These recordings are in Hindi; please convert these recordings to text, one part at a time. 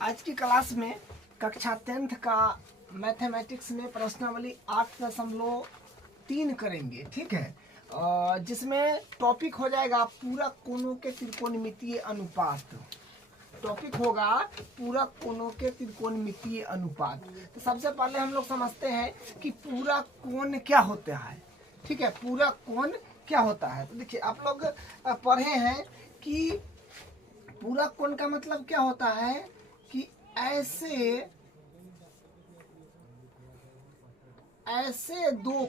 आज की क्लास में कक्षा 10th का मैथमेटिक्स में प्रश्नावली 8.3 करेंगे। ठीक है, जिसमें टॉपिक हो जाएगा पूरक कोणों के त्रिकोणमितीय अनुपात। टॉपिक होगा पूरक कोणों के त्रिकोणमितीय अनुपात। तो सबसे पहले हम लोग समझते हैं कि पूरक कोण क्या होता है। ठीक है, पूरक कोण क्या होता है। तो देखिए, आप लोग पढ़े हैं कि पूरक कोण का मतलब क्या होता है कि ऐसे दो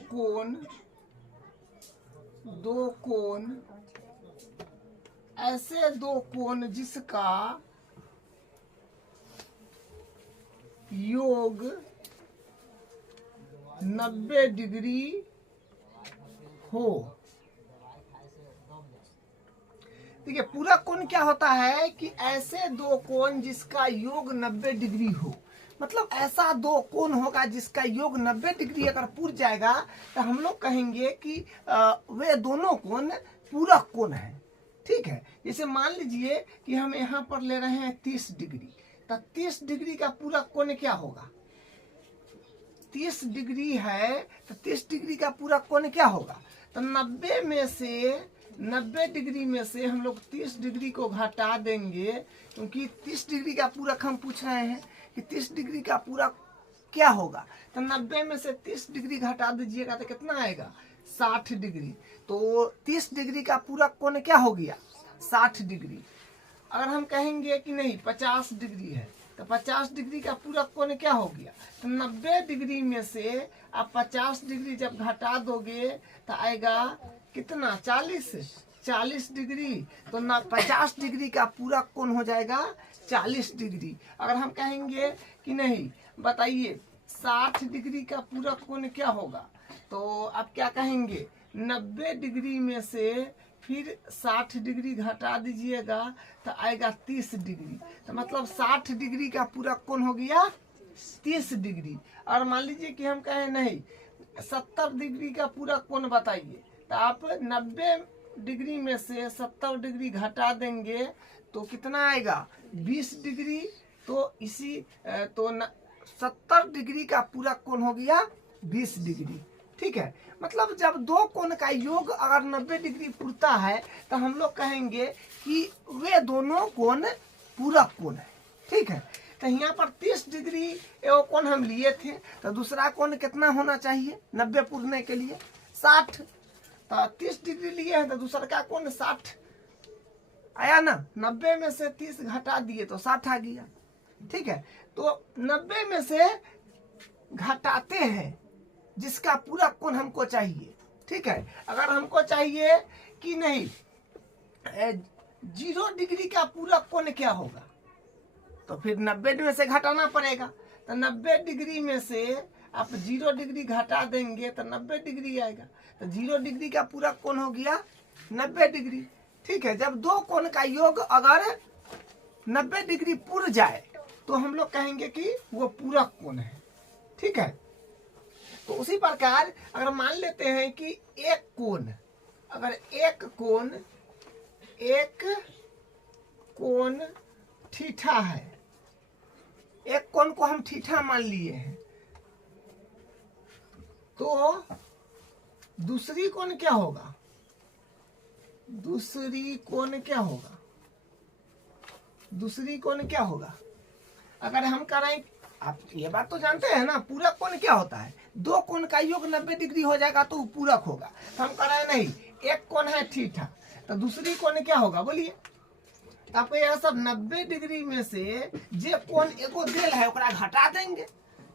कोण जिसका योग 90 डिग्री हो। देखिए, पूरक कोण क्या होता है कि ऐसे दो कोण जिसका योग 90 डिग्री हो। मतलब ऐसा दो कोण होगा जिसका योग 90 डिग्री अगर पूर जाएगा तो हम लोग कहेंगे कि वे दोनों कोण पूरक कोण है। ठीक है, जैसे मान लीजिए कि हम यहाँ पर ले रहे हैं 30 डिग्री, तो 30 डिग्री का पूरक कोण क्या होगा। 30 डिग्री है तो 30 डिग्री का पूरक कोण क्या होगा। तो 90 डिग्री में से हम लोग 30 डिग्री को घटा देंगे, क्योंकि 30 डिग्री का पूरक हम पूछ रहे हैं कि 30 डिग्री का पूरक क्या होगा। तो 90 में से 30 डिग्री घटा दीजिएगा तो कितना आएगा, 60 डिग्री। तो 30 डिग्री का पूरक कोण क्या हो गया, 60 डिग्री। अगर हम कहेंगे कि नहीं 50 डिग्री है तो 50 डिग्री का पूरक कोण क्या हो गया। तो 90 डिग्री में से आप 50 डिग्री जब घटा दोगे तो आएगा कितना, 40 डिग्री। तो 50 डिग्री का पूरक कोण हो जाएगा 40 डिग्री। अगर हम कहेंगे कि नहीं बताइए 60 डिग्री का पूरक कोण क्या होगा, तो आप क्या कहेंगे, 90 डिग्री में से फिर 60 डिग्री घटा दीजिएगा तो आएगा 30 डिग्री। तो मतलब 60 डिग्री का पूरक कोण हो गया 30 डिग्री। और मान लीजिए कि हम कहें नहीं 70 डिग्री का पूरक कोण बताइए, तो आप 90 डिग्री में से 70 डिग्री घटा देंगे तो कितना आएगा, 20 डिग्री। तो इसी तो 70 डिग्री का पूरक कोण हो गया 20 डिग्री। ठीक है, मतलब जब दो कोण का योग अगर 90 डिग्री पूरता है तो हम लोग कहेंगे कि वे दोनों कोण पूरक कोण है। ठीक है, तो यहाँ पर 30 डिग्री एगो कोण हम लिए थे, तो दूसरा कोण कितना होना चाहिए 90 पूरने के लिए, 60। तो 30 डिग्री लिए हैं तो दूसरा का कोण 60 आया ना। 90 में से 30 घटा दिए तो 60 आ गया। ठीक है, तो 90 में से घटाते हैं जिसका पूरक कोण हमको चाहिए। ठीक है, अगर हमको चाहिए कि नहीं 0 डिग्री का पूरक कोण क्या होगा, तो फिर 90 में से घटाना पड़ेगा। तो 90 डिग्री में से आप 0 डिग्री घटा देंगे तो 90 डिग्री आएगा। तो 0 डिग्री का पूरक कोण हो गया 90 डिग्री। ठीक है, जब दो कोण का योग अगर 90 डिग्री पूर जाए तो हम लोग कहेंगे कि वो पूरक कोण है। ठीक है, तो उसी प्रकार अगर मान लेते हैं कि एक कोण थीटा है, एक कोण को हम थीटा मान लिए हैं, तो दूसरी कोण क्या होगा, दूसरी कोण क्या होगा। अगर हम करें, आप ये बात तो जानते हैं ना पूरक कोण क्या होता है, दो कोण का योग 90 डिग्री हो जाएगा तो पूरक होगा। तो हम करें नहीं, एक कोण है थीटा, तो दूसरी कोण क्या होगा बोलिए। तो आपको यह सब 90 डिग्री में से जे कोण एगो देल है ओकरा घटा देंगे।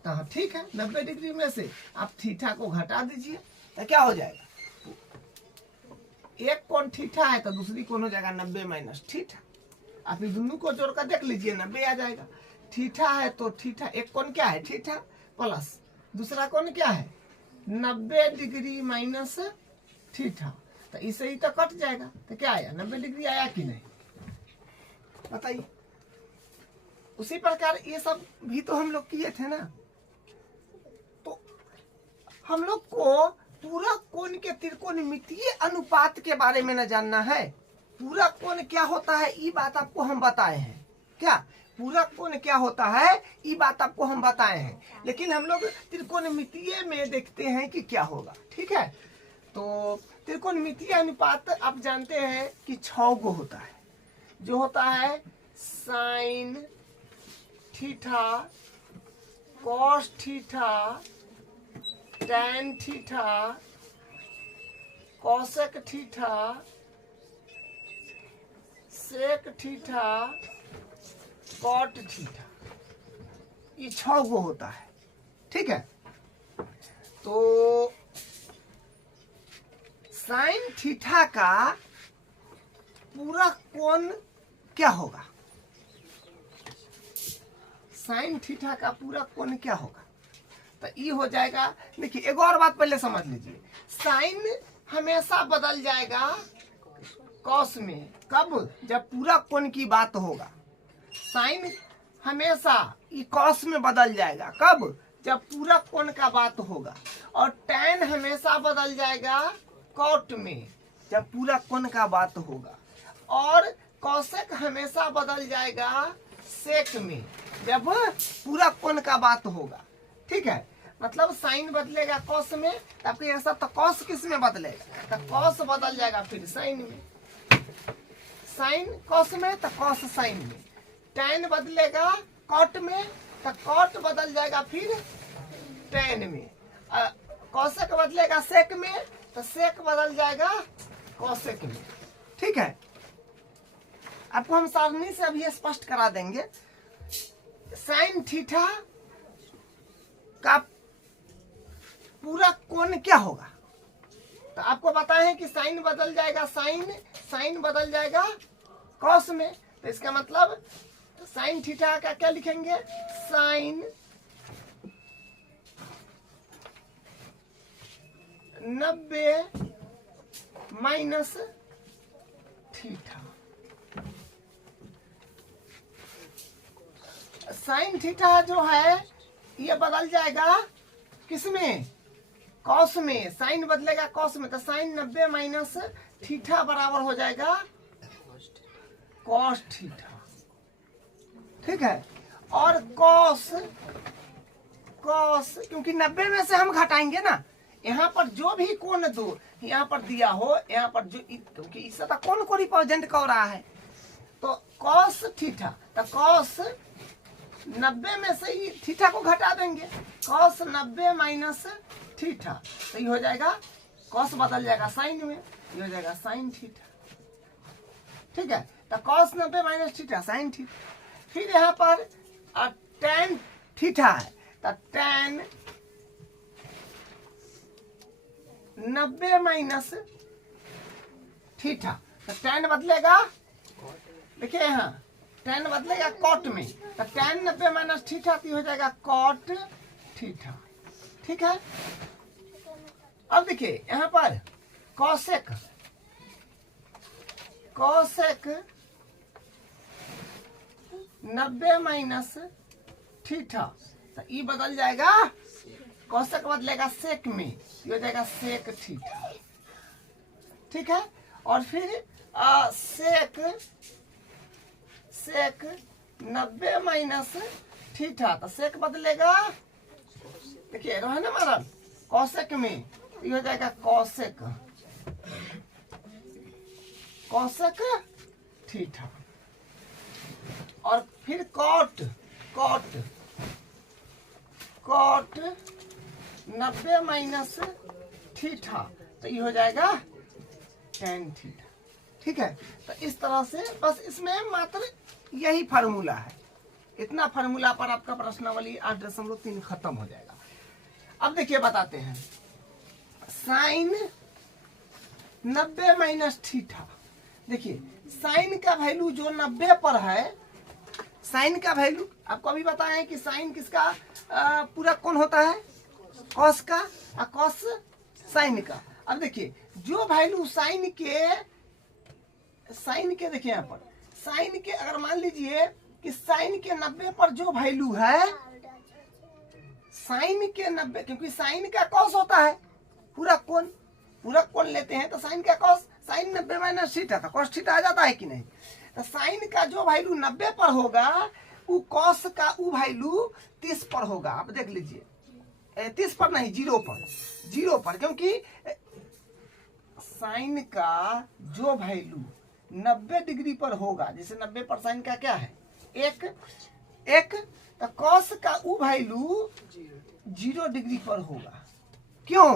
तो ठीक है, 90 डिग्री में से आप थीटा को घटा दीजिए तो क्या हो जाएगा, एक कोण थीटा है तो दूसरी कोण हो जाएगा 90 माइनस थीटा। आप इन दोनों को जोड़कर देख लीजिए 90 आ जाएगा। थीटा है तो थीटा, एक कोण क्या है थीटा प्लस दूसरा कोण क्या है 90 डिग्री माइनस थीटा। तो इससे ही तो कट जाएगा। तो क्या आया, 90 डिग्री आया कि नहीं बताइए। उसी प्रकार ये सब भी तो हम लोग किए थे ना। तो हम लोग को पूरक कोण के त्रिकोणमितीय अनुपात के बारे में न जानना है। पूरक कोण क्या होता है ये बात आपको हम बताए हैं। क्या पूरक कोण क्या होता है ये बात आपको हम बताए हैं, लेकिन हम लोग त्रिकोणमितीय में देखते हैं कि क्या होगा। ठीक है, तो त्रिकोणमितीय अनुपात आप जानते हैं कि 6 गो होता है, जो होता है sine theta, cos theta, tan theta, cosec theta, sec theta, cot theta, ये 6 गो होता है। ठीक है, तो साइन थीटा का पूरा कोण क्या होगा? साइन थीटा का पूरा कोण क्या होगा? तो ये हो जाएगा, देखिए एक और बात पहले समझ लीजिए, साइन हमेशा बदल जाएगा कॉस में। कब? जब पूरा कोण की बात होगा। साइन हमेशा ये कॉस में बदल जाएगा। कब? जब पूरा कोण का बात होगा। और टैन हमेशा बदल जाएगा कॉट में, जब पूरा कोण का बात होगा। और कॉसेक हमेशा बदल जाएगा सेक में, जब पूरा कोण का बात होगा। ठीक है, मतलब साइन बदलेगा कॉस में, तो आपके ऐसा तो कॉस किस में बदलेगा? तो कॉस बदल जाएगा फिर साइन में, साइन कॉस में तो कॉस साइन में। टैन बदलेगा कॉट में, तो कॉट बदल जाएगा फिर टैन में। कॉसेक बदलेगा सेक में, तो सेक बदल जाएगा कॉसेक में। ठीक है, आपको हम सारणी से अभी स्पष्ट करा देंगे। साइन थीटा का पूरा कोण क्या होगा? तो आपको बताए हैं कि साइन बदल जाएगा साइन बदल जाएगा कॉस में, तो इसका मतलब साइन थीटा का क्या लिखेंगे? Sine 90 minus theta. Sine theta जो है ये बदल जाएगा किसमें? कॉस में। साइन बदलेगा कॉस में, तो साइन 90 माइनस थीटा बराबर हो जाएगा कॉस थीटा। ठीक है, और कॉस क्योंकि 90 में से हम घटाएंगे ना, यहाँ पर जो भी कोण दो यहाँ पर दिया हो, यहाँ पर जो, क्योंकि इससे तो कोण को रिप्रेजेंट कर रहा है, तो कॉस थीटा, तो कॉस 90 में से ही थीटा को घटा देंगे। कॉस 90 माइनस थीटा, तो ये हो जाएगा कॉस बदल जाएगा साइन में, ये हो जाएगा साइन थीटा। ठीक है, तो cos 90 minus theta sine theta. फिर यहाँ पर टैन थीटा है, तो टैन 90 माइनस थीटा, तो टैन बदलेगा, देखिए यहाँ टैन बदलेगा कॉट में, तो टैन 90 माइनस थीटा हो जाएगा कॉट थीटा। ठीक है, अब देखिए यहाँ पर कॉसेक 90 माइनस थीटा, तो ये बदल जाएगा, कॉसेक बदलेगा सेक में, ये हो जाएगा सेक थीटा। ठीक है, और फिर सेक 90 माइनस थीटा, तो सेक बदलेगा, देखिए है ना हमारा कॉसेक में, ये हो जाएगा कॉसेक थीटा। और फिर कॉट 90 माइनस थीटा, तो ये हो जाएगा टैन थीटा। ठीक है, तो इस तरह से बस इसमें मात्र यही फार्मूला है। इतना फार्मूला पर आपका प्रश्नावली 8.3 खत्म हो जाएगा। अब देखिए बताते हैं, साइन 90 माइनस थीटा, देखिए साइन का वैल्यू जो 90 पर है, साइन का वैल्यू आपको अभी बताया है कि साइन किसका पूरा कोण होता है? कॉस का, और कॉस साइन का। अब देखिए जो वैल्यू साइन के देखिए यहाँ पर साइन के, अगर मान लीजिए कि साइन के 90 पर जो वैल्यू है, साइन के 90, क्योंकि साइन का कॉस होता है पूरा कोण लेते हैं, तो साइन का कॉस, साइन 90 माइनस थीटा, तो कॉस थीटा आ जाता है कि नहीं? तो साइन का जो वैल्यू 90 पर होगा, वो कॉस का वो वैल्यू 30 पर होगा। आप देख लीजिए 30 पर नहीं, 0 पर, 0 पर, क्योंकि साइन का जो वैल्यू 90 डिग्री पर होगा, जैसे 90 पर साइन का क्या है एक, तो कॉस का वो वैल्यू 0 डिग्री पर होगा। क्यों?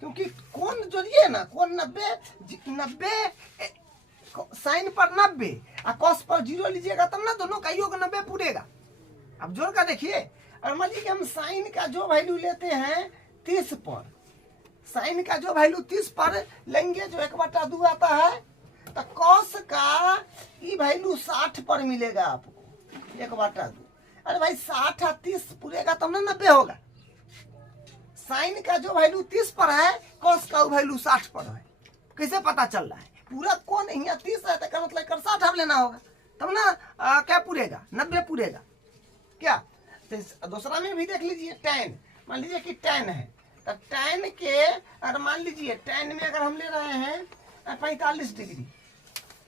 क्योंकि कोण जोड़िए ना, कोण 90 साइन पर 90 और कॉस पर 0 लीजिएगा तब ना दोनों का योग 90 पूरेगा। अब जोड़ का देखिए, और मान लीजिए हम साइन का जो वैल्यू लेते हैं 30 पर, साइन का जो वैल्यू 30 पर लेंगे जो 1/2 आता है, तो कॉस का ये वैल्यू 60 पर मिलेगा आपको 1/2। अरे भाई 60 और 30 पूरेगा तब ना 90 होगा। साइन का जो वैल्यू 30 पर है, कॉस का वैल्यू 60 पर है। कैसे पता चल रहा है? पूरा कौन यहाँ 30 है तो मतलब कर 60 लेना होगा तब ना क्या पूरेगा, 90 पूरेगा क्या। तो दूसरा में भी देख लीजिए, tan, मान लीजिए कि tan है, तो tan के अगर मान लीजिए tan में अगर हम ले रहे हैं 45 डिग्री,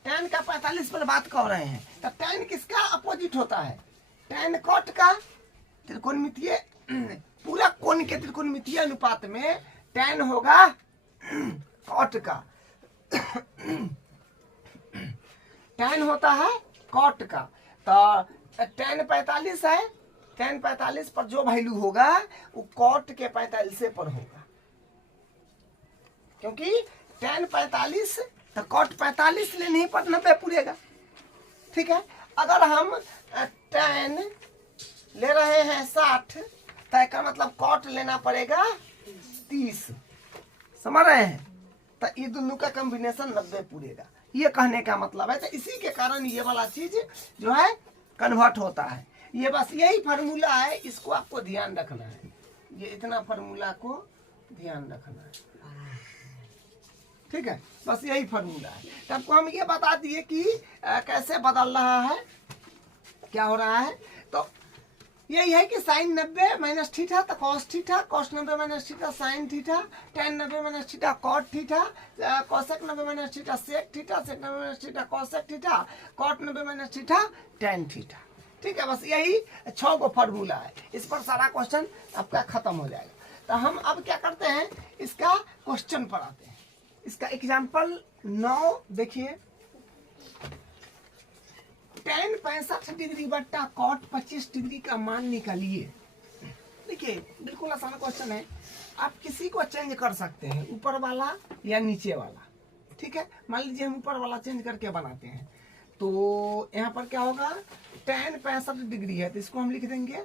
tan का 45 पर बात कर रहे हैं, तो tan किसका अपोजिट होता है? tan कॉट का। त्रिकोणमितीय पूरा कोण के त्रिकोणमितीय अनुपात में tan होगा कॉट का, tan होता है कॉट का। तो tan 45 है, tan 45 पर जो वैल्यू होगा वो कॉट के 45 पर होगा, क्योंकि tan 45 तो कॉट 45 लेने पर 90 पूरेगा। ठीक है, अगर हम tan ले रहे हैं 60 तो इसका मतलब कॉट लेना पड़ेगा 30। समझ रहे हैं? तो ये दोनों का कॉम्बिनेशन 90 पूरेगा, ये कहने का मतलब है। तो इसी के कारण ये वाला चीज जो है कन्वर्ट होता है। ये बस यही फार्मूला है, इसको आपको ध्यान रखना है, ये इतना फार्मूला को ध्यान रखना है। ठीक है, बस यही फार्मूला है। तो आपको हम ये बता दिए कि कैसे बदल रहा है, क्या हो रहा है। तो यही है कि साइन 90 माइनस थीटा तो cos theta, cos 90 minus theta sine theta, tan 90 minus theta cot theta, cosec 90 minus theta sec theta, sec 90 minus theta cosec theta, cot 90 minus theta tan theta. ठीक है, बस यही 6 गो फार्मूला है, इस पर सारा क्वेश्चन आपका खत्म हो जाएगा। तो हम अब क्या करते हैं, इसका क्वेश्चन पर आते हैं। इसका एग्जाम्पल 9 देखिए, tan 65 डिग्री बट्टा कॉट 25 डिग्री का मान निकालिए। देखिए बिल्कुल आसान क्वेश्चन है, आप किसी को चेंज कर सकते हैं, ऊपर वाला या नीचे वाला। ठीक है, मान लीजिए हम ऊपर वाला चेंज करके बनाते हैं, तो यहाँ पर क्या होगा, tan 65 डिग्री है तो इसको हम लिख देंगे,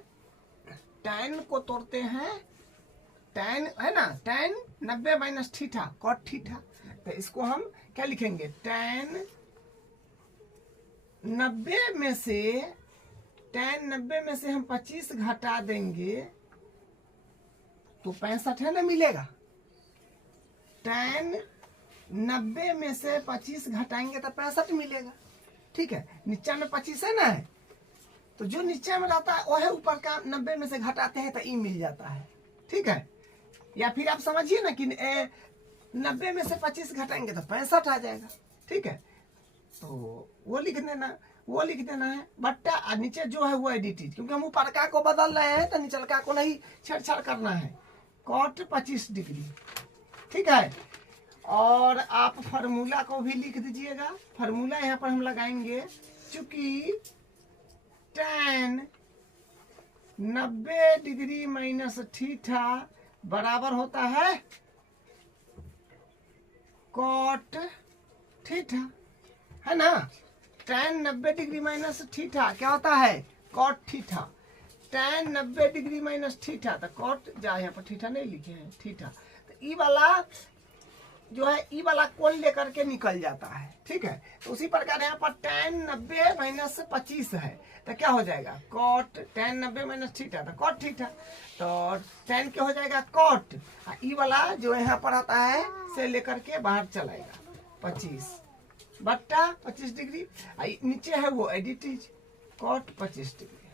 tan को तोड़ते हैं, tan है ना, tan 90 minus theta cot theta, तो इसको हम क्या लिखेंगे, tan 90 में से हम 25 घटा देंगे तो 65 है ना मिलेगा। tan 90 में से 25 घटाएंगे तो 65 मिलेगा। ठीक है, नीचे में 25 है ना, है तो जो नीचे में रहता है वो है, ऊपर का 90 में से घटाते हैं तो ई मिल जाता है। ठीक है, या फिर आप समझिए ना कि 90 में से 25 घटाएंगे तो 65 आ जाएगा। ठीक है, तो वो लिख देना है बट्टा, और नीचे जो है वो एडिटेड, क्योंकि हम ऊपर का को बदल रहे हैं तो निचलका को नहीं छेड़छाड़ करना है, कॉट 25 डिग्री। ठीक है, और आप फार्मूला को भी लिख दीजिएगा। फार्मूला यहाँ पर हम लगाएंगे, चूंकि tan 90 डिग्री माइनस थीटा बराबर होता है कॉट थीटा, है ना। tan 90 डिग्री माइनस थीटा क्या होता है, cot theta. tan 90 degree minus theta, तो कॉट जा, यहाँ पर थीटा नहीं लिखे हैं, थीटा। तो ई वाला जो है, ई वाला कोण लेकर के निकल जाता है। ठीक है, तो उसी प्रकार यहाँ पर tan 90 माइनस 25 है तो क्या हो जाएगा, कॉट tan 90 माइनस थीटा, तो कॉट थीटा, तो tan क्या हो जाएगा, कॉट। ई वाला जो यहाँ पर आता है से लेकर के बाहर चलाएगा, 25 बट्टा 25 डिग्री, नीचे है वो एडिटेड कॉट 25 डिग्री,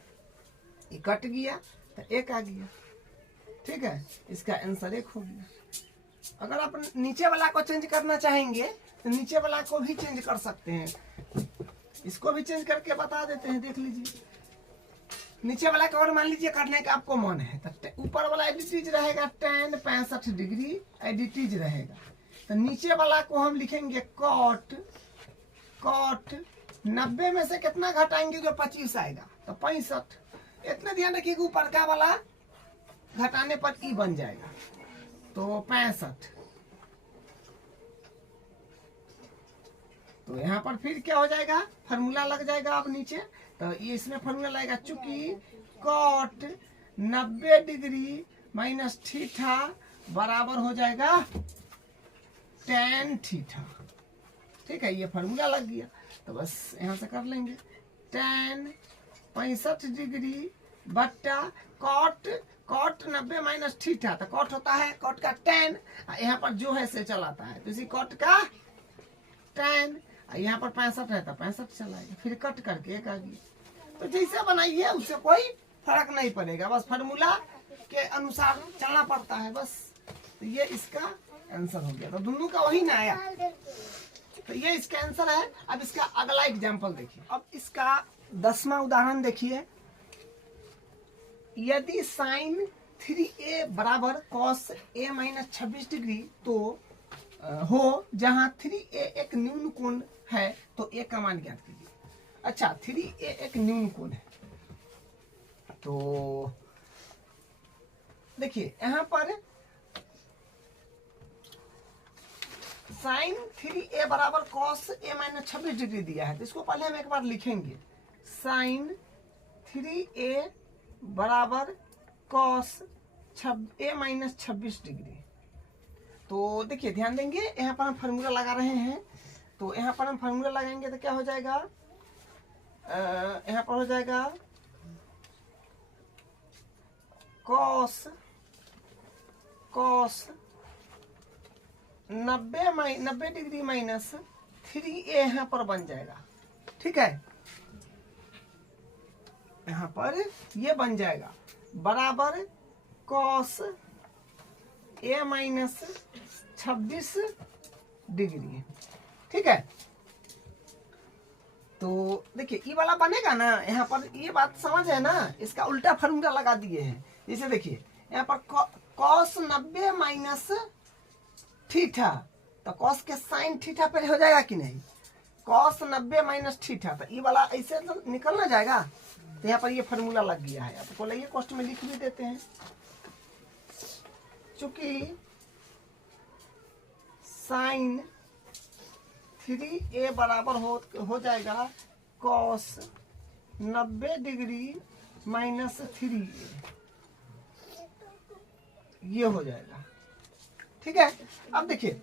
ये कट गया तो 1 आ गया। ठीक है, इसका आंसर 1 हो गया। अगर आप नीचे वाला को चेंज करना चाहेंगे तो नीचे वाला को भी चेंज कर सकते हैं, इसको भी चेंज करके बता देते हैं, देख लीजिए। नीचे वाला का और मान लीजिए करने का आपको मन है तो ऊपर वाला एडिटीज रहेगा tan 65 डिग्री एडिटीज रहेगा। तो नीचे वाला को हम लिखेंगे कॉट 90 में से कितना घटाएंगे जो 25 आएगा तो 65। इतना ध्यान रखिएगा ऊपर का वाला घटाने पर ई बन जाएगा तो 65। तो यहाँ पर फिर क्या हो जाएगा फार्मूला लग जाएगा अब नीचे। तो ये इसमें फार्मूला लगेगा चूंकि कॉट 90 डिग्री माइनस थीटा बराबर हो जाएगा tan थीटा। ठीक है, ये फार्मूला लग गया तो बस यहाँ से कर लेंगे tan 65 डिग्री बट्टा कॉट 90 माइनस थीटा। तो कॉट होता है कॉट का tan, यहाँ पर जो है से चलाता है तो इसी कॉट का tan। यहाँ पर 65 है तो 65 चलाएगा, फिर कट करके एक आ गया। तो जैसे बनाइए उससे कोई फर्क नहीं पड़ेगा, बस फार्मूला के अनुसार चलना पड़ता है बस। तो ये इसका आंसर हो गया। तो दोनों का वही ना आया, तो ये इसका आंसर है। अब इसका अगला एग्जाम्पल देखिए। अब इसका 10वां उदाहरण देखिए। यदि साइन 3a बराबर cos a माइनस 26 डिग्री तो हो जहां 3a एक न्यून कोण है तो a का मान ज्ञात कीजिए। अच्छा, 3a एक न्यून कोण है तो देखिए यहाँ पर साइन 3a बराबर cos a माइनस 26 डिग्री दिया है तो इसको पहले हम एक बार लिखेंगे। साइन 3a बराबर cos a माइनस 26 डिग्री। तो देखिए ध्यान देंगे यहाँ पर हम फार्मूला लगा रहे हैं तो यहाँ पर हम फार्मूला लगाएंगे तो क्या हो जाएगा, यहाँ पर हो जाएगा cos 90 डिग्री माइनस 3a यहाँ पर बन जाएगा। ठीक है, यहाँ पर ये बन जाएगा बराबर cos a माइनस 26 डिग्री। ठीक है, तो देखिए ये वाला बनेगा ना, यहाँ पर ये बात समझ है ना, इसका उल्टा फार्मूला लगा दिए हैं। जैसे देखिए यहाँ पर cos 90 माइनस थीटा तो cos के साइन थीटा पे हो जाएगा कि नहीं, cos 90 माइनस थीटा तो ये वाला ऐसे तो निकल ना जाएगा। तो यहाँ पर ये फार्मूला लग गया है। आपको लगे क्वेश्चन में लिख भी देते हैं। चूंकि साइन 3a बराबर हो जाएगा cos 90 डिग्री माइनस 3a, ये हो जाएगा। ठीक है, अब देखिए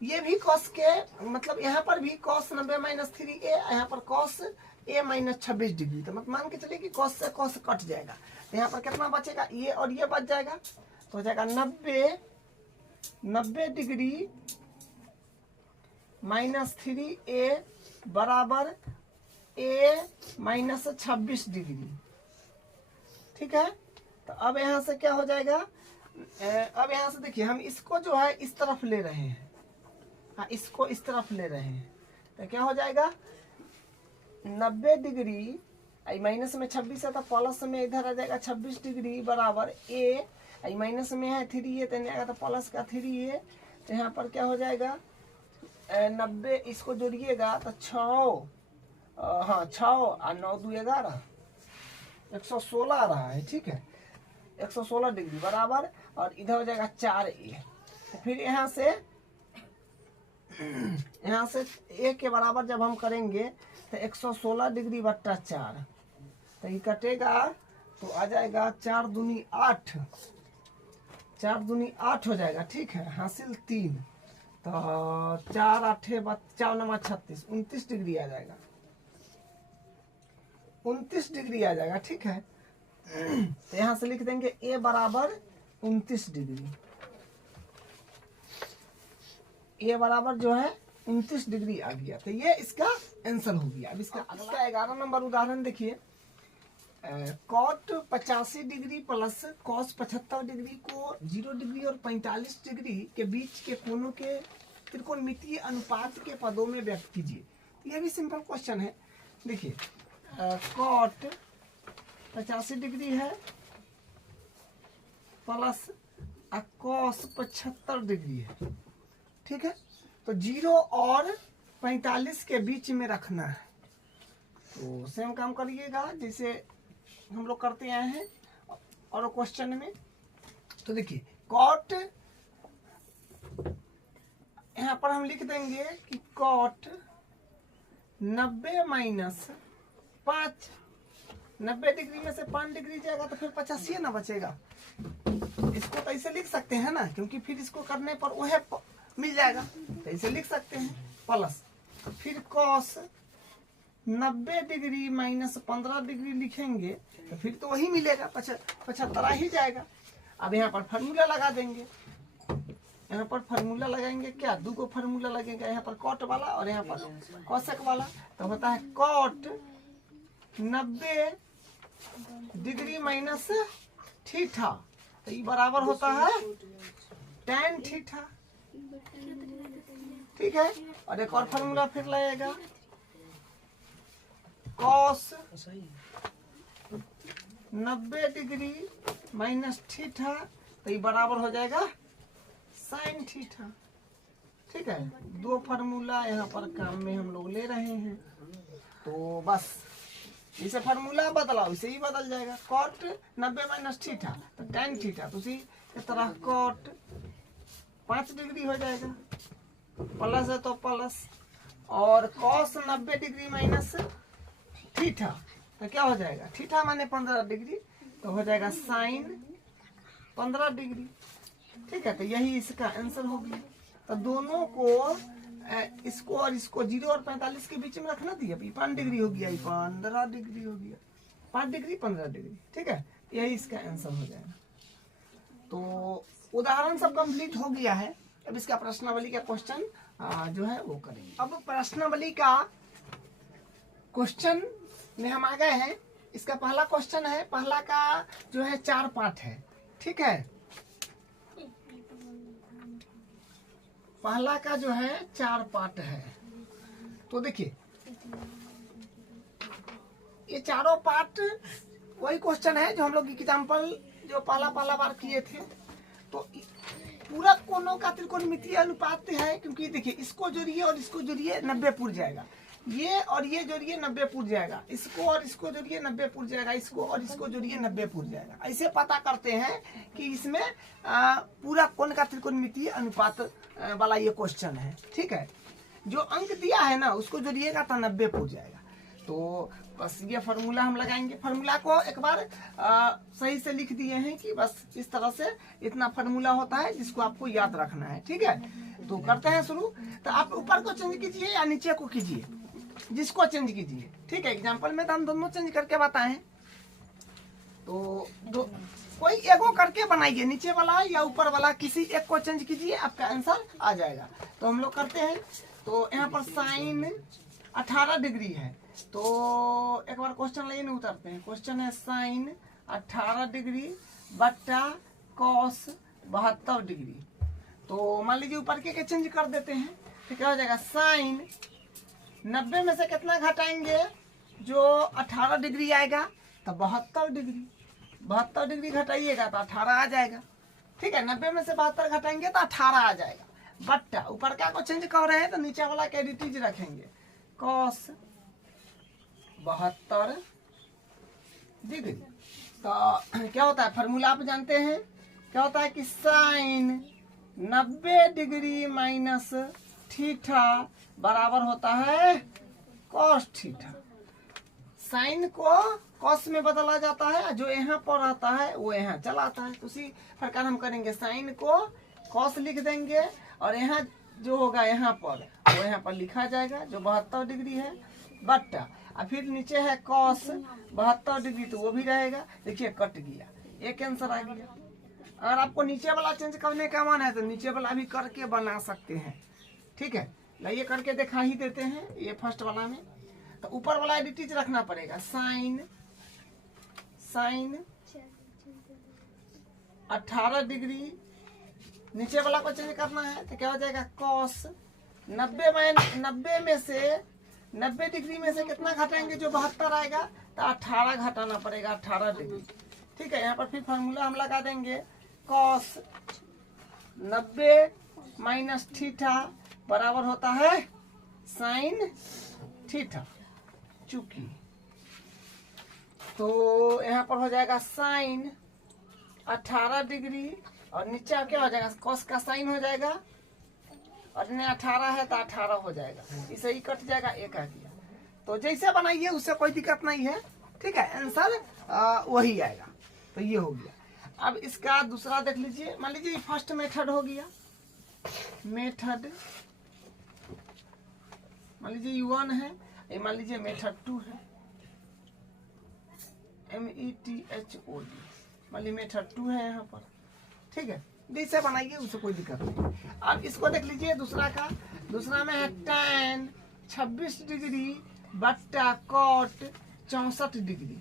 ये भी cos के मतलब यहाँ पर भी cos 90 माइनस 3a, यहाँ पर cos a माइनस 26 डिग्री। तो मतलब मान के चलिए कि cos से cos कट जाएगा तो यहाँ पर कितना बचेगा, ये और ये बच जाएगा तो हो जाएगा 90 डिग्री माइनस 3a बराबर a माइनस 26 डिग्री। ठीक है, तो अब यहाँ से क्या हो जाएगा, अब यहाँ से देखिए हम इसको जो है इस तरफ ले रहे हैं, हाँ इसको इस तरफ ले रहे हैं तो क्या हो जाएगा 90 डिग्री माइनस में 26 है तो प्लस में इधर आ जाएगा 26 डिग्री बराबर a माइनस में है 3a तो नहीं आएगा तो प्लस का 3a। तो यहाँ पर क्या हो जाएगा 90 इसको जोड़िएगा तो 6 हाँ 6 और 9 2 11 116 आ रहा है। ठीक है, 116 डिग्री बराबर और इधर हो जाएगा 4a। तो फिर यहाँ से a के बराबर जब हम करेंगे तो 116 डिग्री बट्टा 4 तो ये कटेगा तो आ जाएगा 4 दूनी 8, 4 दूनी 8 हो जाएगा। ठीक है, हासिल 3 तो 4 8 4 9 36 29 डिग्री आ जाएगा, 29 डिग्री आ जाएगा। ठीक है, तो यहाँ से लिख देंगे a बराबर 29 डिग्री, a बराबर जो है 29 डिग्री आ गया। तो ये इसका आंसर हो गया। अब इसका 11 नंबर उदाहरण देखिए। Cot 85 degree plus cos 75 degree को 0 डिग्री और 45 डिग्री के बीच के कोणों के त्रिकोणमितीय अनुपात के पदों में व्यक्त कीजिए। यह भी सिंपल क्वेश्चन है। देखिए कॉट 85 डिग्री है प्लस कॉस 75 डिग्री है। ठीक है, तो 0 और 45 के बीच में रखना है। तो सेम काम करिएगा जैसे हम लोग करते आए हैं और क्वेश्चन में। तो देखिए कॉट, यहाँ पर हम लिख देंगे कि कॉट 90 माइनस 5, 90 डिग्री में से 5 डिग्री जाएगा तो फिर 85 ना बचेगा। इसको तो ऐसे लिख सकते हैं ना, क्योंकि फिर इसको करने पर वह मिल जाएगा, तो ऐसे लिख सकते हैं प्लस फिर कॉस 90 डिग्री माइनस 15 डिग्री लिखेंगे तो फिर तो वही मिलेगा, 75 ही जाएगा। अब यहाँ पर फार्मूला लगा देंगे, यहाँ पर फार्मूला लगाएंगे क्या, दो को फार्मूला लगेगा, यहाँ पर कॉट वाला और यहाँ पर कॉसेक वाला। तो होता है कॉट 90 डिग्री माइनस थीटा, तो ये बराबर होता है tan थीटा। ठीक है, और एक और फार्मूला फिर लगेगा कॉस 90 डिग्री माइनस थीटा, तो ये बराबर हो जाएगा साइन थीटा। ठीक है, दो फार्मूला यहाँ पर काम में हम लोग ले रहे हैं। तो बस इसे फार्मूला बदला वैसे ही बदल जाएगा, कॉट 90 माइनस थीटा तो tan थीटा, तो उसी तरह कॉट 5 डिग्री हो जाएगा, प्लस है तो प्लस, और कॉस 90 डिग्री माइनस थीटा तो क्या हो जाएगा, थीटा माने 15 डिग्री, तो हो जाएगा साइन 15 डिग्री। ठीक है, तो यही इसका आंसर हो गया। तो दोनों को इसको और इसको 0 और 45 के बीच में रखना थी। अभी 5 डिग्री हो गया, 15 डिग्री हो गया, 5 डिग्री 15 डिग्री। ठीक है, यही इसका आंसर हो जाएगा। तो उदाहरण सब कंप्लीट हो गया है। अब इसका प्रश्नावली का क्वेश्चन जो है वो करेंगे। अब प्रश्नावली का क्वेश्चन में हम आ गए हैं। इसका पहला क्वेश्चन है, पहला का जो है 4 पार्ट है। ठीक है, पहला का जो है 4 पार्ट है। तो देखिए ये चारों पार्ट वही क्वेश्चन है जो हम लोग एग्जाम्पल जो पहला बार किए थे। तो पूरा कोनों का त्रिकोणमितीय अनुपात है, क्योंकि देखिए इसको जोड़िए और इसको जोड़िए 90 पूर जाएगा, ये और ये जोड़िए 90 पूर जाएगा, इसको और इसको जोड़िए 90 पूर जाएगा, इसको और इसको जोड़िए 90 पूर जाएगा। ऐसे पता करते हैं कि इसमें पूरा कोण का त्रिकोणमितीय अनुपात वाला ये क्वेश्चन है। ठीक है, जो अंक दिया है ना उसको जोड़िएगा तो 90 पूर जाएगा। तो बस ये फार्मूला हम लगाएंगे। फार्मूला को एक बार सही से लिख दिए हैं कि बस इस तरह से इतना फार्मूला होता है जिसको आपको याद रखना है। ठीक है, तो करते हैं शुरू। तो आप ऊपर को चेंज कीजिए या नीचे को कीजिए, जिसको चेंज कीजिए। ठीक है, एग्जाम्पल में तो हम दोनों चेंज करके बताए। तो कोई एगो करके बनाइए, नीचे वाला या ऊपर वाला किसी एक को चेंज कीजिए, आपका आंसर आ जाएगा। तो हम लोग करते हैं। तो यहाँ पर साइन 18 डिग्री है, तो एक बार क्वेश्चन लेने उतरते हैं। क्वेश्चन है साइन 18 डिग्री बट्टा कॉस 72 डिग्री। तो मान लीजिए ऊपर के चेंज कर देते हैं, तो क्या हो जाएगा, साइन 90 में से कितना घटाएंगे, जो 18 डिग्री आएगा तो 72 डिग्री। 72 डिग्री घटाइएगा तो 18 आ जाएगा। ठीक है, 90 में से 72 घटाएंगे तो 18 आ जाएगा। बट्टा ऊपर का को चेंज कर रहे हैं तो नीचे वाला के एडिटीज रखेंगे, कॉस 72 डिग्री। तो क्या होता है, फार्मूला आप जानते हैं, क्या होता है कि साइन 90 डिग्री माइनस थीटा बराबर होता है कॉस थीटा। साइन को कॉस में बदला जाता है, जो यहाँ पर रहता है वो यहाँ चला आता है। तो उसी प्रकार हम करेंगे, साइन को कॉस लिख देंगे और यहाँ जो होगा यहाँ पर वो यहाँ पर लिखा जाएगा, जो 72 डिग्री है बट्टा, और फिर नीचे है कॉस 72 डिग्री, तो वो भी रहेगा। देखिए कट गया, एक आंसर आ गया। अगर आपको नीचे वाला चेंज करने का मन है तो नीचे वाला भी करके बना सकते हैं। ठीक है, ये करके दिखा ही देते हैं ये फर्स्ट वाला में। तो ऊपर वाला एडिटीज रखना पड़ेगा, साइन 18 डिग्री, नीचे वाला को चेंज करना है तो क्या हो जाएगा, कॉस 90 में से 90 डिग्री में से कितना घटाएंगे, जो 72 आएगा, तो 18 घटाना पड़ेगा, 18 डिग्री। ठीक है, यहाँ पर फिर फार्मूला हम लगा देंगे, कॉस 90 माइनस थीटा बराबर होता है साइन थीटा। चूंकि तो यहाँ पर हो जाएगा साइन 18 डिग्री और नीचे क्या हो जाएगा, कॉस का साइन हो जाएगा, और 18 है तो 18 हो जाएगा, इसे ही कट जाएगा, एक आ गया। तो जैसे बनाइए उससे कोई दिक्कत नहीं है। ठीक है, आंसर वही आएगा। तो ये हो गया। अब इसका दूसरा देख लीजिए, मान लीजिए फर्स्ट मेथड हो गया, मेथड मान लीजिए U1 है, ये मान लीजिए मेथड 2 है, METHOD, मान लीजिए मेथड 2 है यहाँ पर। ठीक है, जैसे बनाइए उससे कोई दिक्कत नहीं। अब इसको देख लीजिए दूसरा का, दूसरा में है tan 26 डिग्री बट्टा कॉट 64 डिग्री।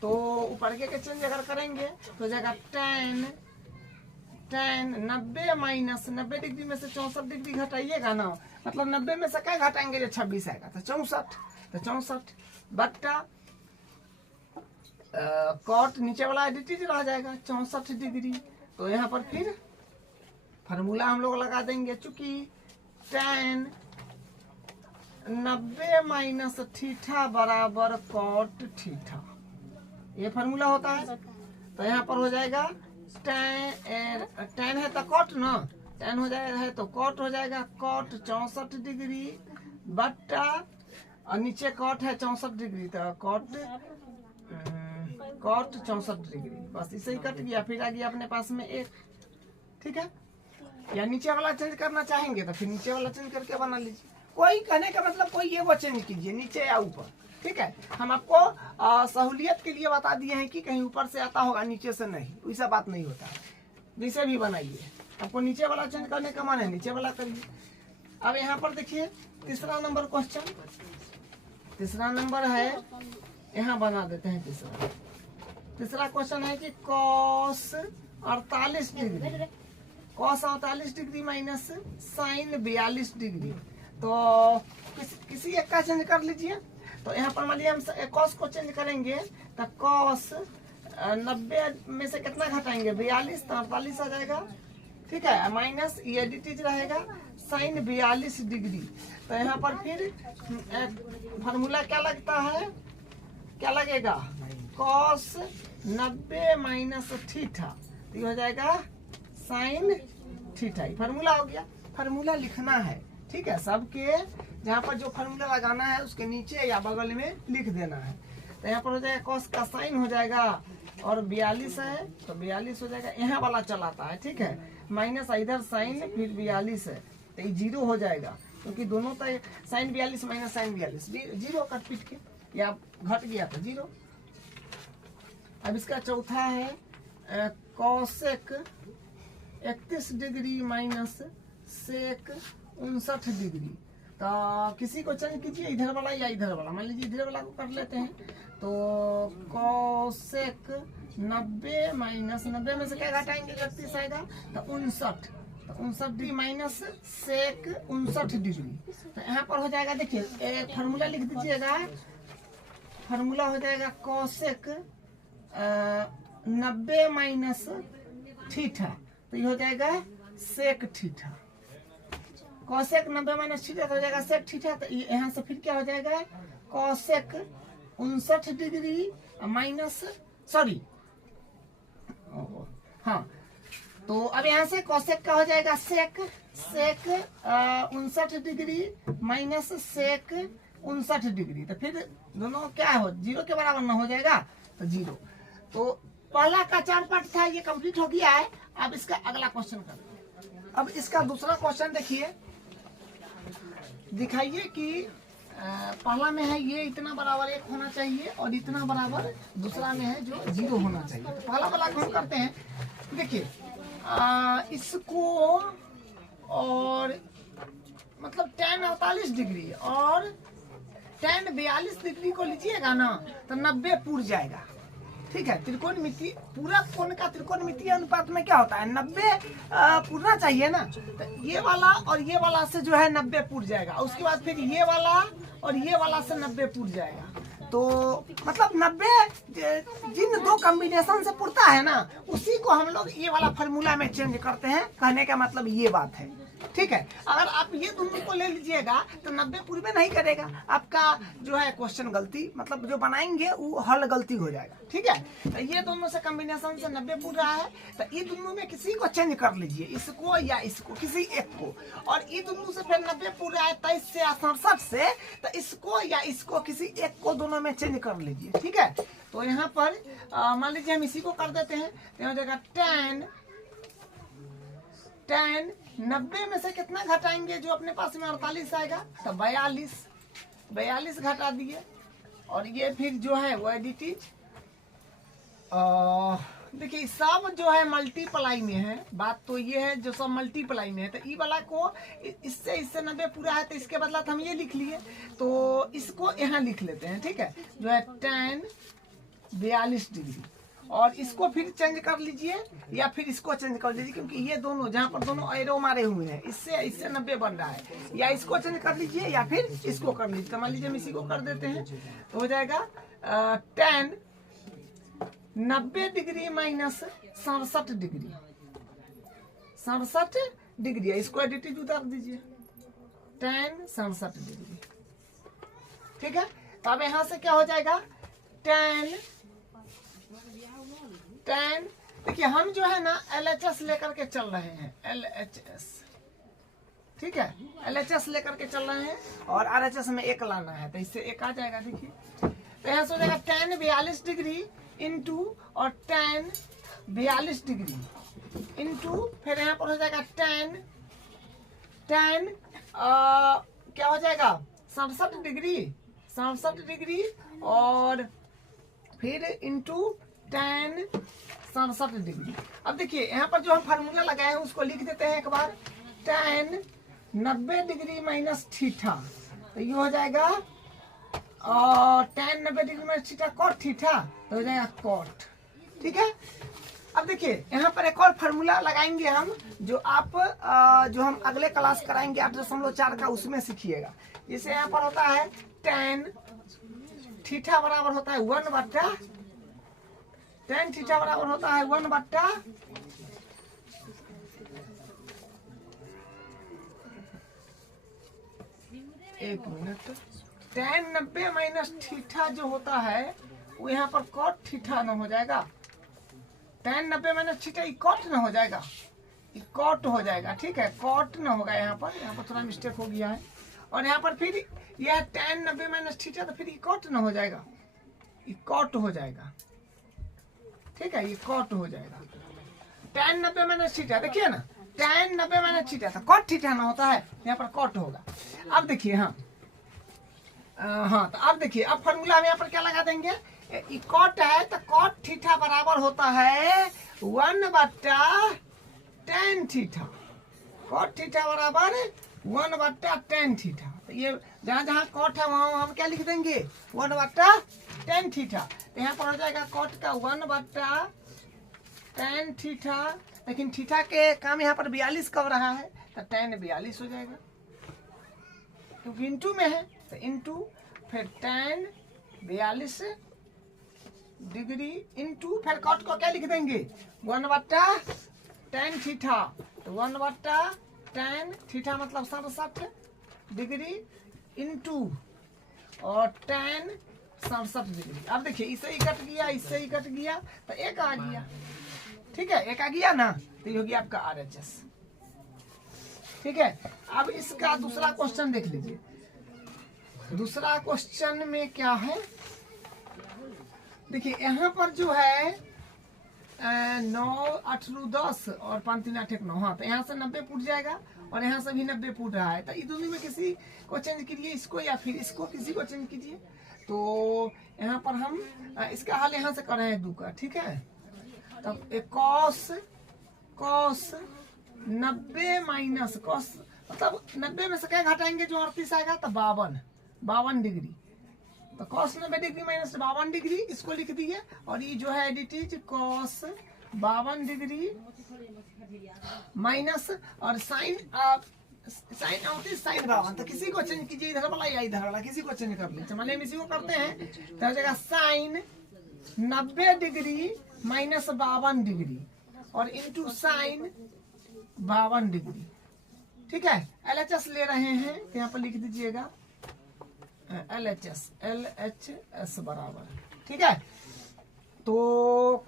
तो ऊपर के चेंज अगर करेंगे तो जाएगा tan 90 माइनस 90 डिग्री में से 64 डिग्री घटाइएगा ना, मतलब 90 में से क्या घटाएंगे, जो 26 आएगा तो 64, तो 64 बट्टा कॉट नीचे वाला एडिटेड रह जाएगा 64 डिग्री। तो यहाँ पर फिर फार्मूला हम लोग लगा देंगे, चूंकि tan 90 माइनस थीटा बराबर कॉट थीटा, ये फार्मूला होता है। तो यहाँ पर हो जाएगा tan है तो कॉट ना, tan हो जाएगा है तो कॉट हो जाएगा, कॉट 64 डिग्री बट्टा और नीचे कॉट है 64 डिग्री, तो कॉट 64 डिग्री, बस इसे ही कट गया। फिर आ गया अपने पास में एक। ठीक है, या नीचे वाला चेंज करना चाहेंगे तो फिर नीचे वाला चेंज करके बना लीजिए। कोई कहने का मतलब कोई ये वो चेंज कीजिए, नीचे या ऊपर। ठीक है, हम आपको सहूलियत के लिए बता दिए हैं कि कहीं ऊपर से आता होगा नीचे से नहीं, वैसा बात नहीं होता है। जैसे भी बनाइए, आपको नीचे वाला चेंज करने का मन है नीचे वाला करिए। अब यहाँ पर देखिए तीसरा नंबर क्वेश्चन, तीसरा नंबर है, यहाँ बना देते हैं तीसरा क्वेश्चन है कि cos 48 degree, cos 48 degree minus sine 42 degree. तो किसी एक का चेंज कर लीजिए। तो यहाँ पर मान लीजिए हम कॉस को चेंज करेंगे तो कॉस 90 में से कितना घटाएंगे, 42, तो 48 आ जाएगा। ठीक है, माइनस ये एडिटेड रहेगा साइन 42 डिग्री। तो यहाँ पर फिर फार्मूला क्या लगता है, क्या लगेगा, कॉस 90 माइनस थीटा, तो ये हो जाएगा साइन थीटा। ये फार्मूला हो गया। फार्मूला लिखना है, ठीक है, सबके जहाँ पर जो फार्मूला लगाना है उसके नीचे या बगल में लिख देना है। तो यहाँ पर हो जाएगा कॉस का साइन हो जाएगा, और 42 है तो 42 हो जाएगा, यहाँ वाला चलाता है। ठीक है, माइनस इधर साइन फिर 42 है तो ये 0 हो जाएगा, क्योंकि दोनों तो साइन 42 माइनस साइन 42 0 कट पीट के या घट गया तो 0। अब इसका चौथा है cosec 31 degree minus sec 59 degree. तो किसी को चेंज कीजिए, इधर वाला या इधर वाला, मान लीजिए इधर वाला को कर लेते हैं। तो कॉसेक 90 माइनस 90 में से क्या घटाएंगे, 31 आएगा तो 59, तो 59 डिग्री माइनस सेक 59 डिग्री। तो यहाँ पर हो जाएगा, देखिए फार्मूला लिख दीजिएगा, फार्मूला हो जाएगा कॉसेक 90 माइनस थीटा, तो ये हो जाएगा sec theta. Cosec 90 minus theta तो हो जाएगा सेक थीटा। तो यहाँ से फिर क्या हो जाएगा, कॉसेक 59 डिग्री माइनस, सॉरी हाँ, तो अब यहाँ से कॉसेक का हो जाएगा सेक 59 डिग्री माइनस सेक 59 डिग्री। तो फिर दोनों क्या हो, 0 के बराबर ना हो जाएगा, तो 0। तो पहला का 4 पार्ट था, ये कंप्लीट हो गया है। अब इसका अगला क्वेश्चन करते हैं। अब इसका दूसरा क्वेश्चन देखिए, दिखाइए कि पहला में है ये इतना बराबर 1 होना चाहिए और इतना बराबर दूसरा में है जो 0 होना चाहिए। तो पहला वाला हम करते हैं, देखिए इसको और मतलब tan 48 डिग्री और tan 42 डिग्री को लीजिएगा ना तो 90 पूर जाएगा। ठीक है। त्रिकोणमिति पूरा कोण का त्रिकोणमितीय अनुपात में क्या होता है, 90 पूरना चाहिए ना। तो ये वाला और ये वाला से जो है 90 पूर जाएगा, उसके बाद फिर ये वाला और ये वाला से 90 पूर जाएगा। तो मतलब 90 जिन दो कॉम्बिनेशन से पूरता है ना, उसी को हम लोग ये वाला फार्मूला में चेंज करते हैं। कहने का मतलब ये बात है, ठीक है। अगर आप ये दोनों को ले लीजिएगा तो 90 पूरे नहीं करेगा, आपका जो है क्वेश्चन गलती, मतलब जो बनाएंगे वो हल गलती हो जाएगा, ठीक है। तो ये दोनों से कॉम्बिनेशन से 90 पूर रहा है, तो ये दोनों में किसी को चेंज कर लीजिए, इसको या इसको, किसी एक को। और ये दोनों से फिर 90 पूर रहा है 23 से या 67 से, तो इसको या इसको, किसी एक को दोनों में चेंज कर लीजिए, ठीक है। तो यहाँ पर मान लीजिए हम इसी को कर देते हैं, तो यहाँ जगह 10 90 में से कितना घटाएंगे, जो अपने पास में 48 आएगा, तो 42 घटा दिए। और ये फिर जो है वो एडिटिज, देखिए सब जो है मल्टीप्लाई में है। बात तो ये है जो सब मल्टीप्लाई में है, तो ई वाला को इससे 90 पूरा है, तो इसके बदला हम ये लिख लिए, तो इसको यहाँ लिख लेते हैं, ठीक है। जो है 10 42 डिग्री, और इसको फिर चेंज कर लीजिए या फिर इसको चेंज कर लीजिए, क्योंकि ये दोनों जहाँ पर दोनों एरो मारे हुए हैं, इससे 90 बन रहा है। या इसको चेंज कर लीजिए या फिर इसको कर लीजिए। तो मान लीजिए हम इसी को कर देते हैं, तो हो जाएगा 10 90 डिग्री माइनस 67 डिग्री, 67 डिग्री। इसको एडिटिव उतार दीजिए, 10 67 डिग्री, ठीक है। तो अब यहाँ से क्या हो जाएगा, 10 देखिए हम जो है ना LHS लेकर के चल रहे हैं, LHS, ठीक है। LHS लेकर के चल रहे हैं और RHS में 1 लाना है, तो इससे 1 आ जाएगा। देखिए तो यहाँ से हो जाएगा 10 42 डिग्री इंटू और 10 42 डिग्री इंटू, फिर यहाँ पर हो जाएगा 10 क्या हो जाएगा 67 डिग्री और फिर इंटू 10 67 डिग्री। अब देखिए यहाँ पर जो हम फार्मूला लगाए हैं उसको लिख देते हैं एक बार, 10 90 डिग्री माइनस थीटा, तो ये हो जाएगा और 10 90 degree minus theta cot theta, तो हो जाएगा कॉट, ठीक है। अब देखिए यहाँ पर एक और फार्मूला लगाएंगे हम, जो आप जो हम अगले क्लास कराएंगे 8.4 का, उसमें सीखिएगा। जैसे यहाँ पर होता है 10 थीटा बराबर होता है 1/, 10 थीटा बराबर होता है 1/, एक मिनट, 10 90 माइनस थीटा जो होता है वो यहाँ पर कॉट थीटा न हो जाएगा, 10 90 माइनस थीटा ये कॉट न हो जाएगा, ये कॉट हो जाएगा, ठीक है। कॉट न होगा यहाँ पर थोड़ा मिस्टेक हो गया है। और यहाँ पर फिर यह 10 90 माइनस थीटा, तो फिर ये कॉट न हो जाएगा, ये कॉट हो जाएगा, ठीक है। ये कॉट हो जाएगा 10 90 माइनस थीटा, देखिए ना 10 90 माइनस थीटा, तो कॉट थीटा ना होता है, यहाँ पर कॉट होगा। अब देखिए हाँ, तो अब देखिए अब फॉर्मूला हम यहाँ पर क्या लगा देंगे, ये कॉट है तो कॉट थीटा बराबर होता है 1/tan थीटा, कॉट थीटा बराबर 1/tan थीटा। तो ये जहाँ जहाँ कॉट है वहाँ हम क्या लिख देंगे 1/tan थीटा, तो यहाँ पर हो जाएगा कॉट का 1/tan थीटा, लेकिन थीटा के काम यहाँ पर 42 कब रहा है, तो tan 42 हो जाएगा, क्योंकि इंटू में है, तो इंटू फिर tan 42 डिग्री इंटू फिर कॉट को क्या लिख देंगे 1/tan थीटा, तो 1/tan थीटा मतलब 67 डिग्री इंटू और tan 67 डिग्री। अब देखिए इससे ही कट गया, इससे ही कट गया, तो 1 आ गया, ठीक है। 1 आ गया ना, तो ये हो गया आपका RHS, ठीक है। अब इसका दूसरा क्वेश्चन देख लीजिए। दूसरा क्वेश्चन में क्या है, देखिए यहाँ पर जो है 9 8 10 और 5 3 8 1 9, हाँ, तो यहाँ से 90 फुट जाएगा और यहाँ से भी 90 फुट रहा है, तो ये दोनों में किसी को चेंज कीजिए, इसको या फिर इसको, किसी को चेंज कीजिए। तो यहाँ पर हम इसका हल यहाँ से कर रहे हैं 2 का, ठीक है। तब cos 90 माइनस cos, मतलब 90 में से क्या घटाएंगे जो 38 आएगा, तो 52 डिग्री, तो cos 90 डिग्री माइनस 52 डिग्री इसको लिख दिए, और ये जो है it is cos 52 degree minus और साइन साइन होती साइन 52, तो किसी को चेंज कीजिए, इधर वाला या इधर वाला किसी को चेंज कर लीजिए। मान लीजिए इसी को करते हैं तो हो जाएगा साइन 90 डिग्री माइनस 52 डिग्री और इंटू साइन 52 डिग्री। ठीक है, LHS ले रहे हैं तो यहाँ पर लिख दीजिएगा LHS बराबर। ठीक है, तो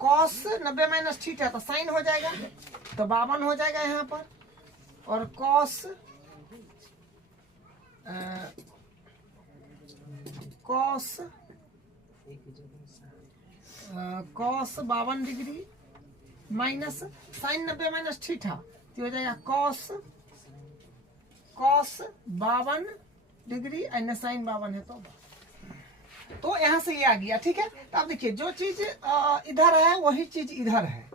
cos 90 माइनस थीटा तो साइन हो जाएगा, तो 52 हो जाएगा यहाँ पर, और cos 52 degree minus sine 90 minus theta तो हो जाएगा cos 52 डिग्री एंड साइन 52 है तो यहाँ से ये आ गया। ठीक है, तो आप देखिए जो चीज इधर है वही चीज इधर है।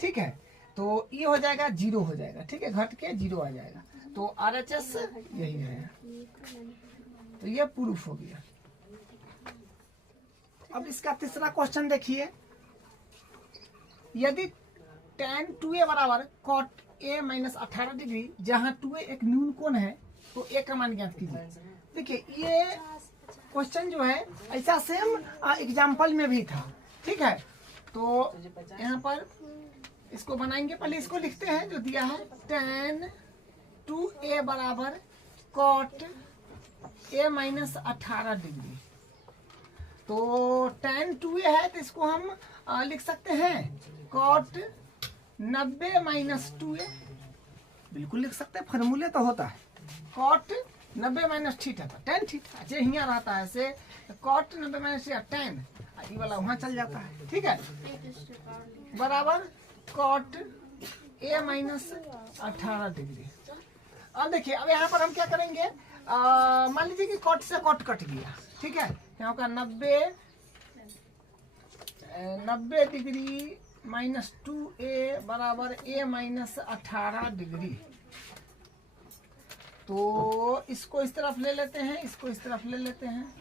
ठीक है, तो ये हो जाएगा 0 हो जाएगा। ठीक है, घट के 0 आ जाएगा, तो RHS यही है, तो ये प्रूफ हो गया। अब इसका तीसरा क्वेश्चन देखिए, यदि tan 2a बराबर cot a माइनस 18 डिग्री जहां 2a एक न्यून कोण है तो a का मान ज्ञात कीजिए। देखिए ये क्वेश्चन जो है ऐसा सेम एग्जाम्पल में भी था। ठीक है, तो यहाँ पर इसको बनाएंगे, पहले इसको लिखते हैं जो दिया है tan 2a बराबर cot a माइनस 18 डिग्री। तो tan 2a है तो इसको हम लिख सकते हैं cot 90 माइनस 2a, बिल्कुल लिख सकते हैं, फॉर्मूले तो होता है cot 90 माइनस थीटा था tan थीटा जे यहाँ रहता है से cot 90 माइनस tan ये वाला वहाँ चल जाता है। ठीक है, बराबर cot a माइनस 18 डिग्री। अब देखिए, अब यहाँ पर हम क्या करेंगे, मान लीजिए कि cot से cot कट गया। ठीक है, यहाँ का 90 डिग्री माइनस 2a बराबर a माइनस 18 डिग्री। तो इसको इस तरफ ले लेते हैं, इसको इस तरफ ले लेते हैं,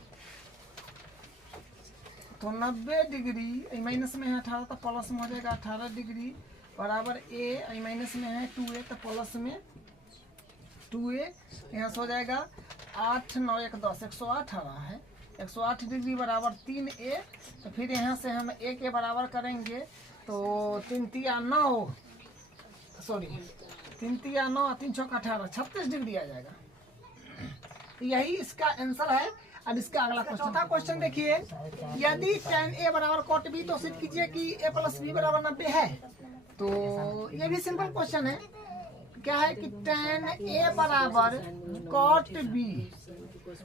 तो 90 डिग्री माइनस में है 18 तो प्लस में हो जाएगा 18 डिग्री बराबर a माइनस में है 2a तो प्लस में 2a, यहाँ से हो जाएगा 8 9 1 10 108 आ रहा है, 108 डिग्री बराबर 3a। तो फिर यहाँ से हम a के बराबर करेंगे तो 3 तिया 9 सॉरी 3 तिया 9 3 चौक 18 36 डिग्री आ जाएगा। तो यही इसका आंसर है। अब इसका अगला क्वेश्चन, चौथा क्वेश्चन देखिए, यदि tan a बराबर cot b तो सिद्ध कीजिए कि a प्लस b बराबर 90 है। तो ये भी सिंपल क्वेश्चन है, क्या है कि tan a बराबर cot b।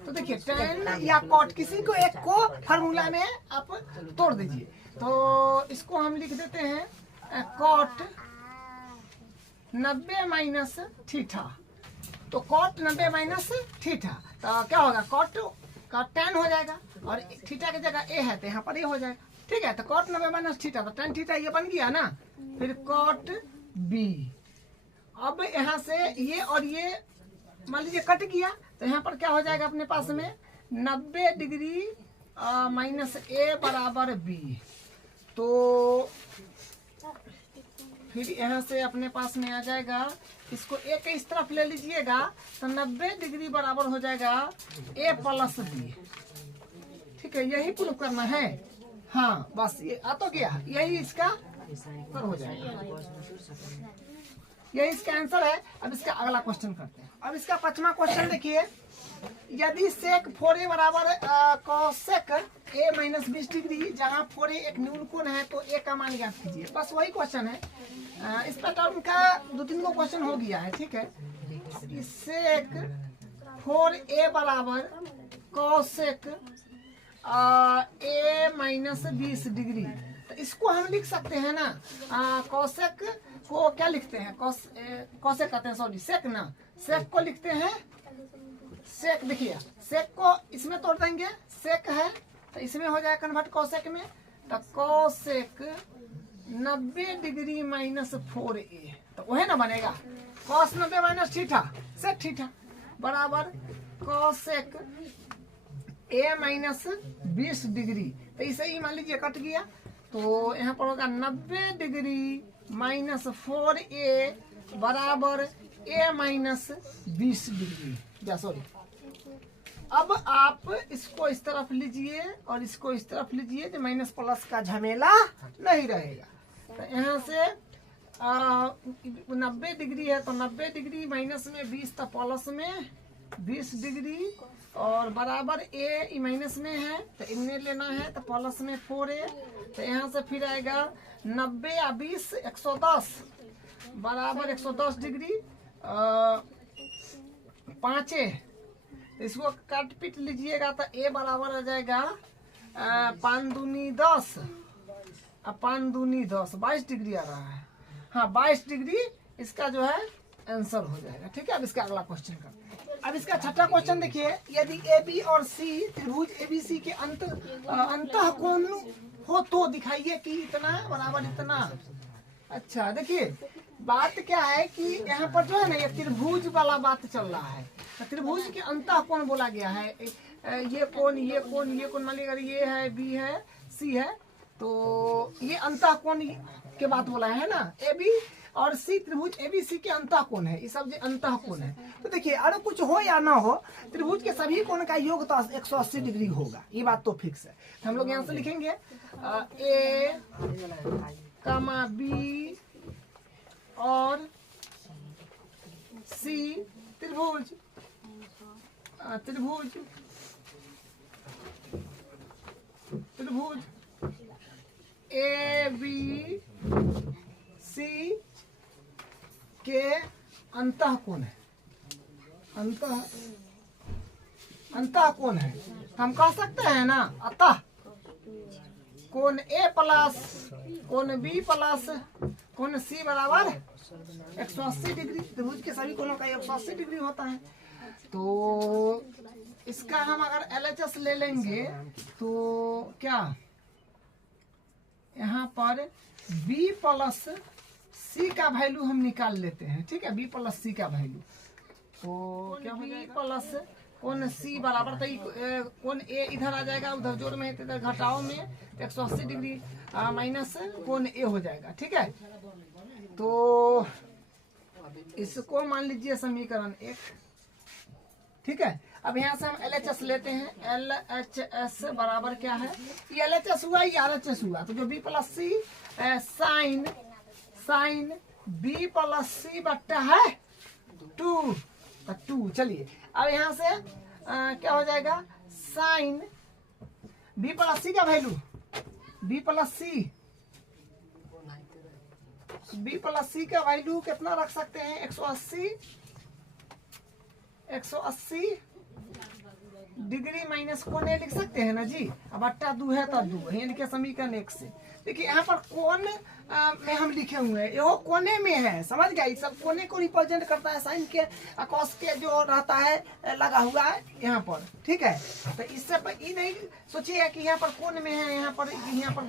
तो देखिए tan या cot किसी को एक को फार्मूला में आप तोड़ दीजिए, तो इसको हम लिख देते हैं cot 90 माइनस थीटा। तो cot 90 माइनस थीटा तो क्या होगा, cot का tan हो जाएगा और थीटा की जगह a है तो यहाँ पर ये हो जाएगा। ठीक है, तो cot 90 माइनस थीटा तो tan थीटा ये बन गया ना, फिर cot b। अब यहाँ से ये और ये मान लीजिए कट गया तो यहाँ पर क्या हो जाएगा अपने पास में 90 डिग्री माइनस a बराबर b। तो फिर यहाँ से अपने पास में आ जाएगा, इसको a के इस तरफ ले लीजिएगा तो 90 डिग्री बराबर हो जाएगा a प्लस b। ठीक है, यही प्रूफ करना है। हाँ बस ये आ तो गया, यही इसका पर हो जाएगा, यही इसका आंसर है। अब इसका अगला क्वेश्चन करते हैं। अब इसका 5वां क्वेश्चन देखिए, यदि सेक 4a बराबर cosec a माइनस 20 डिग्री जहाँ 4a एक न्यून कोण है तो a का मान ज्ञात कीजिए। बस वही क्वेश्चन है, इस पैटर्न का 2-3 को क्वेश्चन हो गया है। ठीक है, सेक 4a बराबर cosec a माइनस 20 डिग्री, तो इसको हम लिख सकते हैं ना, cosec को क्या लिखते हैं, cosec कहते हैं, सॉरी सेक ना, सेक को लिखते हैं सेक। देखिए सेक को इसमें तोड़ देंगे, सेक है तो इसमें हो जाएगा कन्वर्ट cosec में, तो cosec 90 डिग्री माइनस 4a तो वही ना बनेगा cos 90 minus theta sec theta बराबर cosec a माइनस 20 डिग्री, तो इसे ही मान लीजिए कट गया, तो यहाँ पर होगा 90 डिग्री माइनस 4a बराबर a माइनस 20 डिग्री। या सॉरी, अब आप इसको इस तरफ लीजिए और इसको इस तरफ लीजिए, तो माइनस प्लस का झमेला नहीं रहेगा। तो यहाँ से 90 डिग्री है, तो 90 डिग्री माइनस में 20, तो प्लस में 20 डिग्री और बराबर ए माइनस में है, तो इन्हें लेना है, तो प्लस में 4a, तो यहाँ से फिर आएगा 90 या 20 110 बराबर 110 डिग्री 5a, इसको काट पीट लीजिएगा तो a बराबर आ जाएगा 5 दूनी 10, 5 दूनी 10 22 डिग्री आ रहा है। हाँ 22 डिग्री इसका जो है आंसर हो जाएगा। ठीक है, अब इसका अगला क्वेश्चन करते हैं। अब इसका छठा क्वेश्चन देखिए, यदि ए बी और सी त्रिभुज एबीसी के अंतः कोण हो तो दिखाइए कि इतना बराबर इतना। अच्छा देखिए, बात क्या है कि यहाँ पर जो है ना, ये त्रिभुज वाला बात चल रहा है, तो त्रिभुज के अंतः कोण बोला गया है। ये कोण ये कोण ये कोण मान लीजिए, अगर ये है बी है सी है, तो ये अंतः कोण के बात बोला है ना, ए बी और सी त्रिभुज एबीसी के अंतः कोण है, ये सब जो अंतः कोण है। तो देखिए, अरे कुछ हो या ना हो, त्रिभुज के सभी कोण का योग तो 180 डिग्री होगा, ये बात तो फिक्स है। तो हम लोग यहाँ से लिखेंगे ए कमा बी और सी त्रिभुज त्रिभुज त्रिभुज ए बी सी के अंतः कोण है, अंतः कोण है। हम कह सकते हैं ना, अतः कोण ए प्लस कोण बी प्लस कोण सी बराबर 180 डिग्री। त्रिभुज के सभी कोणों का 180 डिग्री होता है। तो इसका हम अगर LHS ले लेंगे तो क्या, यहाँ पर b प्लस सी का वैल्यू हम निकाल लेते हैं। ठीक है, b प्लस सी का वैल्यू, तो क्या हो जाएगा, प्लस कोण सी बराबर, तो कोण ए इधर आ जाएगा, उधर जोड़ में इधर घटाओ में 180 डिग्री माइनस कोण ए हो जाएगा। ठीक है, तो इसको मान लीजिए समीकरण 1। ठीक है, अब यहाँ से हम LHS लेते हैं। LHS बराबर क्या है, ये LHS हुआ, ये RHS हुआ, तो जो b प्लस सी साइन b प्लस सी बट्टा है 2। चलिए, अब यहाँ से क्या हो जाएगा, साइन b प्लस सी का वैल्यू, b प्लस सी का वैल्यू कितना रख सकते हैं, 180 डिग्री माइनस कोण ए लिख सकते हैं ना जी। अब बट्टा 2 है तो 2 ये लिखे समीकरण 1 से। देखिए यहाँ पर कोण में हम लिखे हुए हैं, ये कोने में है, समझ गए, सब कोने को रिप्रेजेंट करता है। साइन के कॉस के जो रहता है लगा हुआ है यहाँ पर। ठीक है, तो इससे पर ये नहीं सोचिएगा कि यहाँ पर कोण में है, यहाँ पर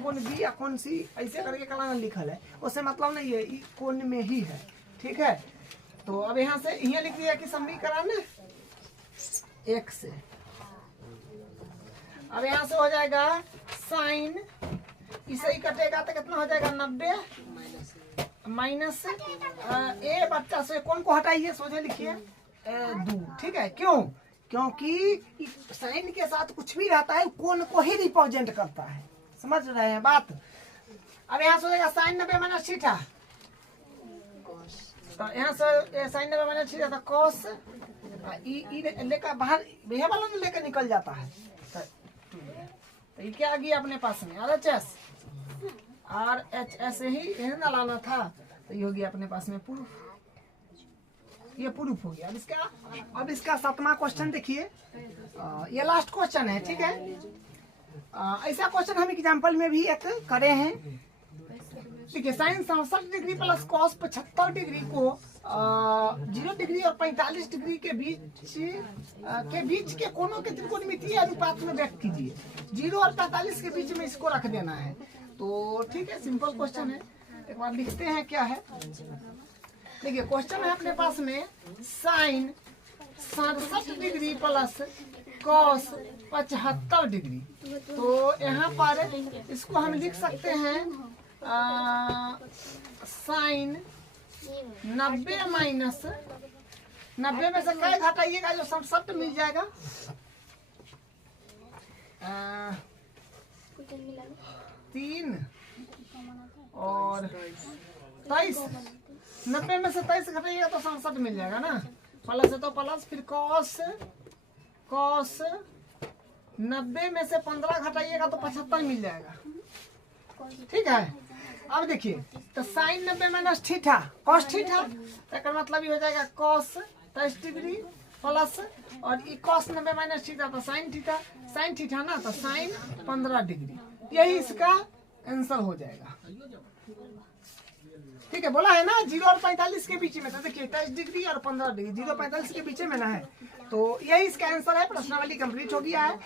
कोण बी या कोण सी ऐसे करके कलाना लिखल है, उससे मतलब नहीं है, ये कोण में ही है। ठीक है, तो अब यहाँ से यहाँ लिख दिया कि समीकरण 1 से। अब यहाँ से हो जाएगा साइन, इसे ही कटेगा तो कितना हो जाएगा, 90 माइनस ए बट्टा से कोण को हटाइए, सोचे लिखिए 2। ठीक है, क्यों, क्योंकि साइन के साथ कुछ भी रहता है कोण को ही रिप्रेजेंट करता है, समझ रहे हैं बात। अब यहाँ से हो जाएगा साइन 90 माइनस थीटा, तो यहाँ से साइन 90 माइनस थीटा, तो कॉस लेकर बाहर यह वाला लेकर निकल जाता है, तो ये क्या आ गया अपने पास में, RHS ही ना लाना था, तो ये हो गया अपने पास में प्रूफ, ये प्रूफ हो गया। अब इसका 7वां क्वेश्चन देखिए, ये लास्ट क्वेश्चन है। ठीक है, ऐसा क्वेश्चन हम एग्जाम्पल में भी एक करे हैं। देखिए, sine 67 degree plus cos 75 degree को 0 डिग्री और 45 डिग्री के बीच के कोणों के त्रिकोणमितीय अनुपात में व्यक्त कीजिए। 0 और 45 के बीच में इसको रख देना है। तो ठीक है, सिंपल क्वेश्चन है, एक बार लिखते हैं क्या है। देखिए, क्वेश्चन है अपने पास में sine 67 degree plus cos 75 degree. तो यहाँ पर इसको हम लिख सकते हैं साइन 90 माइनस 90 में से क्या घटाइएगा जो 67 मिल जाएगा। 3 और 23, 90 में से 23 घटाइएगा तो 67 मिल जाएगा ना। प्लस है तो प्लस, फिर कॉस 90 में से 15 घटाइएगा तो 75 मिल जाएगा। ठीक है, अब देखिए तो sine 90 minus theta cos theta, तो मतलब ये हो जाएगा कॉस 23 डिग्री प्लस और ये कॉस 90 माइनस थीटा तो साइन थीटा ना, तो साइन 15 डिग्री। यही इसका आंसर हो जाएगा। ठीक है, बोला है ना 0 और 45 के बीच में। तो देखिए 23 डिग्री और 15 डिग्री 0 45 के बीच में ना है, तो यही इसका आंसर है। प्रश्नावली कंप्लीट हो गया है।